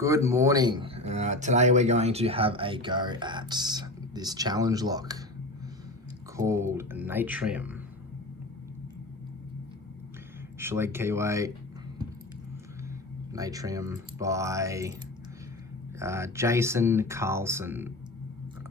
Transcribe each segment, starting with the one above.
Good morning. Today we're going to have a go at this challenge lock called NATRIUM. Schleg keyway, NATRIUM by Jason Carlson.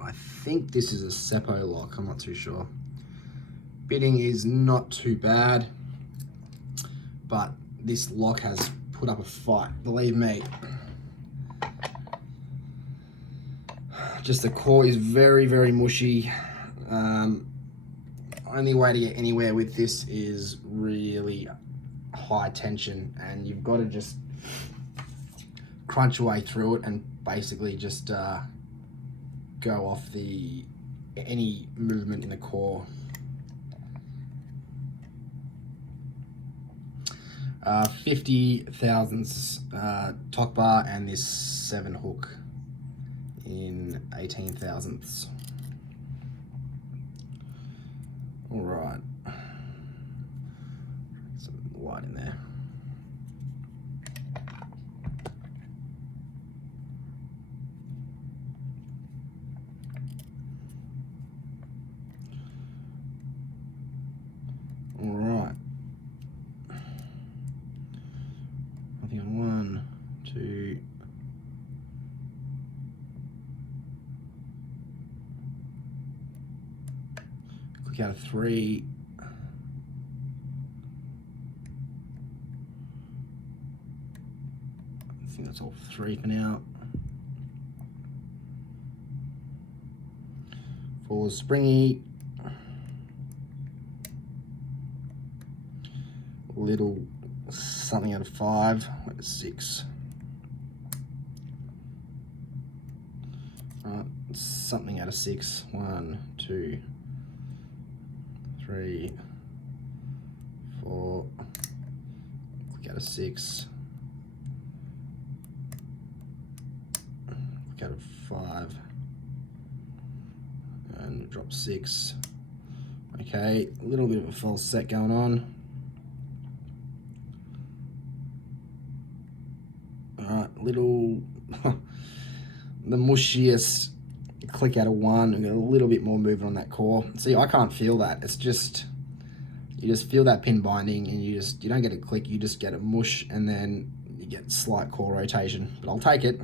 I think this is a Seppo lock, I'm not too sure. Bidding is not too bad, but this lock has put up a fight, believe me. Just the core is very, very mushy. Only way to get anywhere with this is really high tension, and you've got to just crunch your way through it and basically just go off any movement in the core. 50 thousandths top bar and this 7 hook in 18 thousandths. All right, some light in there. All right, I think on 1, 2. Click out of 3. I think that's all 3 for now. 4 springy. Little something out of 5. Where's 6? Something out of 6. 1, 2, 3, 4. Click out of 6. Click out of 5. And drop 6. Okay, a little bit of a false set going on. Alright, little the mushiest click out of 1. We got a little bit more movement on that core. See, I can't feel that. It's just, you just feel that pin binding, and you don't get a click, you just get a mush, and then you get slight core rotation. But I'll take it.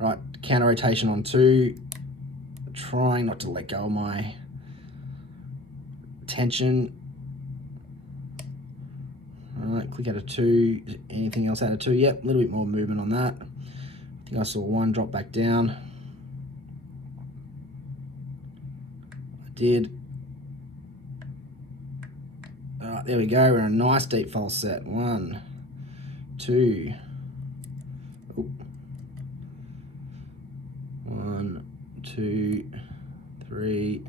All right, counter rotation on 2. Trying not to let go of my tension. All right, click out of 2. Anything else out of 2? Yep, a little bit more movement on that. I think I saw 1 drop back down. I did. All right, there we go. We're in a nice deep false set. 1, 2. Oh. 1, 2, 3.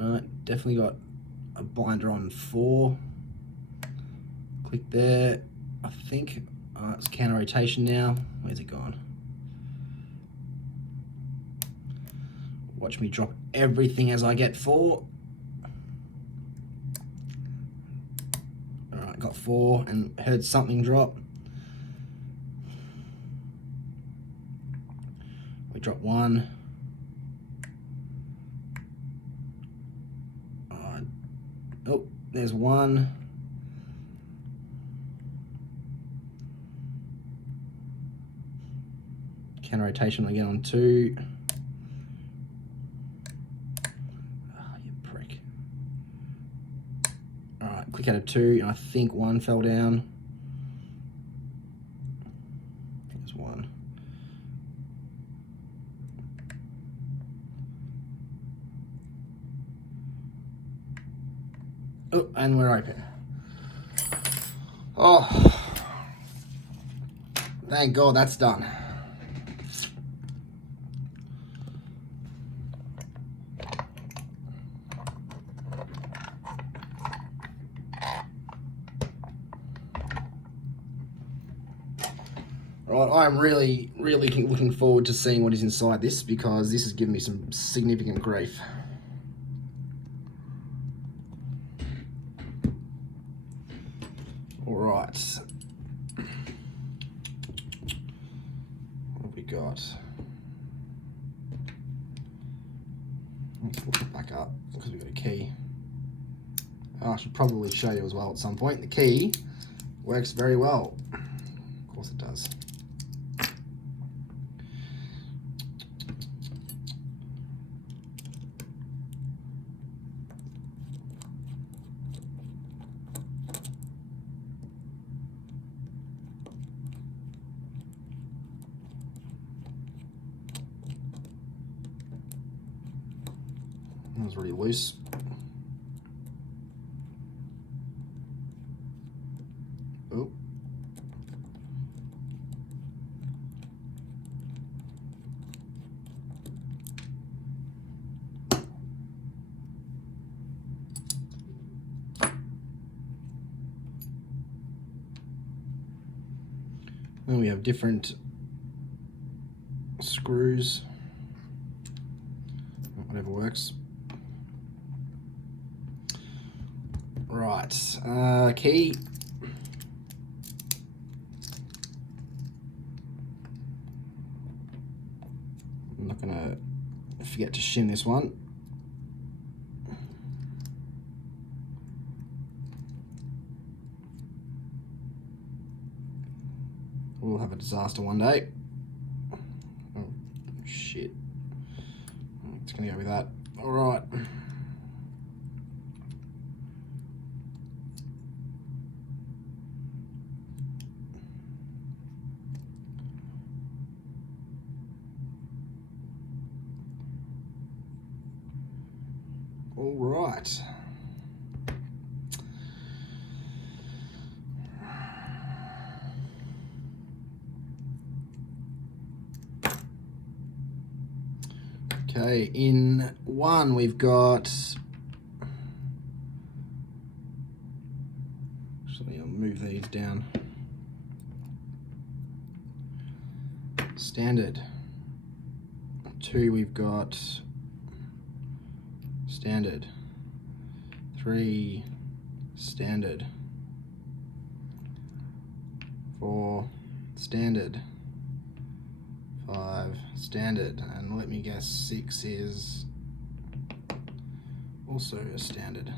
All right, definitely got a binder on 4. Click there. I think it's counter rotation now. Where's it gone? Watch me drop everything as I get 4. All right, got 4 and heard something drop. We drop 1. Oh, there's 1. Counter rotation again on 2. Oh, you prick. All right, click out of 2, and I think 1 fell down. There's 1. Oh, and we're open. Oh, thank God that's done. Right, I'm really looking forward to seeing what is inside this, because this has given me some significant grief. All right. got? Let's look it back up because we've got a key. Oh, I should probably show you as well at some point. The key works very well. Of course it does. That was really loose. Oh. Then we have different screws, whatever works. Right, key. I'm not gonna forget to shim this one. We'll have a disaster one day. Oh, shit. It's gonna go with that. All right. All right. Okay, in one we've got, actually I'll move these down. Standard. Two we've got standard. Three, standard. Four, standard. 5, standard, and let me guess, 6 is also a standard.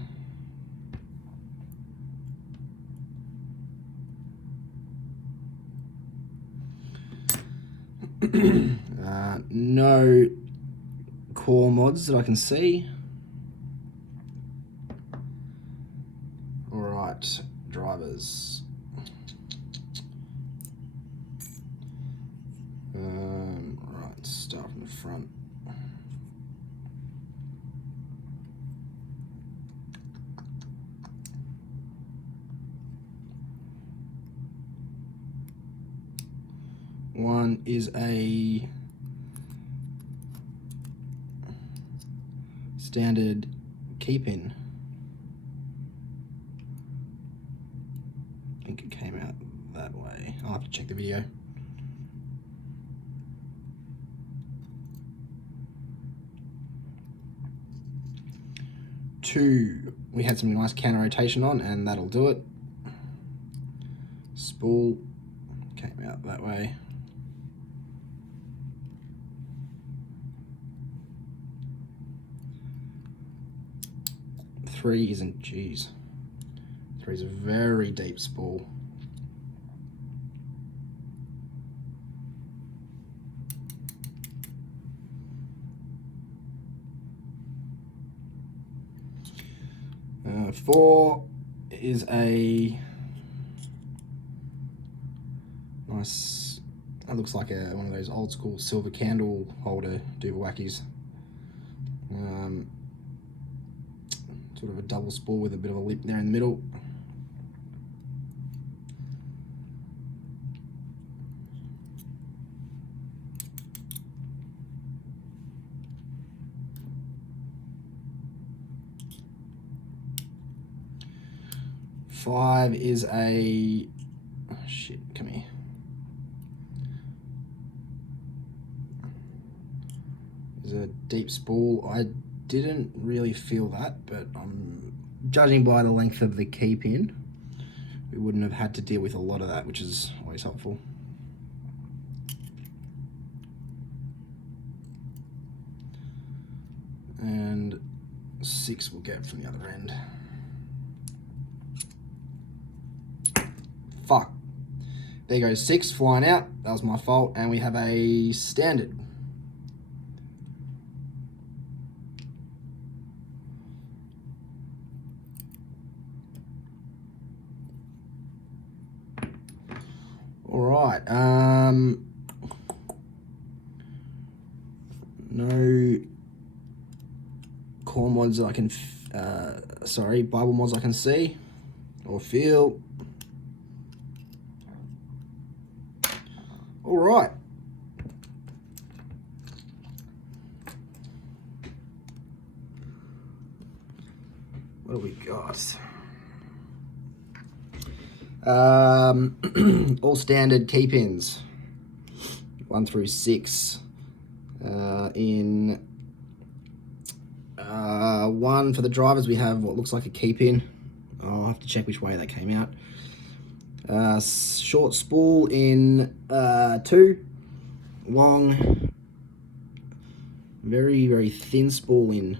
No core mods that I can see. All right, drivers. Right, start from the front. One is a standard key pin. I think it came out that way. I'll have to check the video. Two, we had some nice counter rotation on, and that'll do it. Spool came out that way. Three isn't, geez. Three is a very deep spool. Four is a nice, that looks like one of those old school silver candle holder doobawackies. Sort of a double spool with a bit of a lip there in the middle. Five is a, oh shit, come here. Is a deep spool. I didn't really feel that, but judging by the length of the key pin, we wouldn't have had to deal with a lot of that, which is always helpful. and 6 we'll get from the other end. Fuck. There goes 6 flying out. That was my fault. And we have a standard. All right. No core mods I can, sorry, Bible mods I can see or feel. All right. What do we got? All standard key pins, 1 through 6. In 1 for the drivers, we have what looks like a key pin. I'll have to check which way that came out. Short spool in 2, long, very, very thin spool in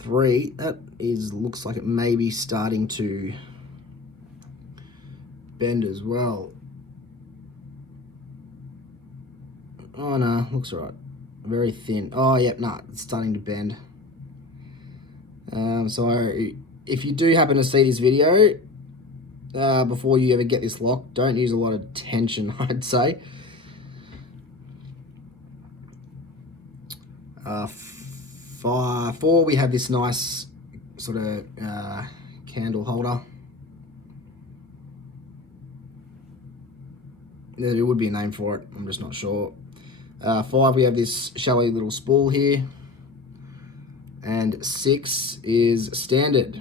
3. That looks like it may be starting to bend as well. Oh no, looks right. Very thin. Oh yep, nah, it's starting to bend. So if you do happen to see this video, before you ever get this lock, don't use a lot of tension, I'd say. 4, we have this nice sort of candle holder. There would be a name for it, I'm just not sure. 5, we have this shallow little spool here. And 6 is standard.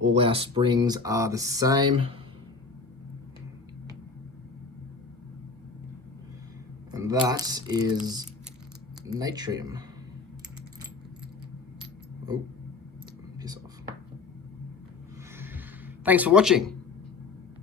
All our springs are the same. And that is NATRIUM. Oh, piss off. Thanks for watching.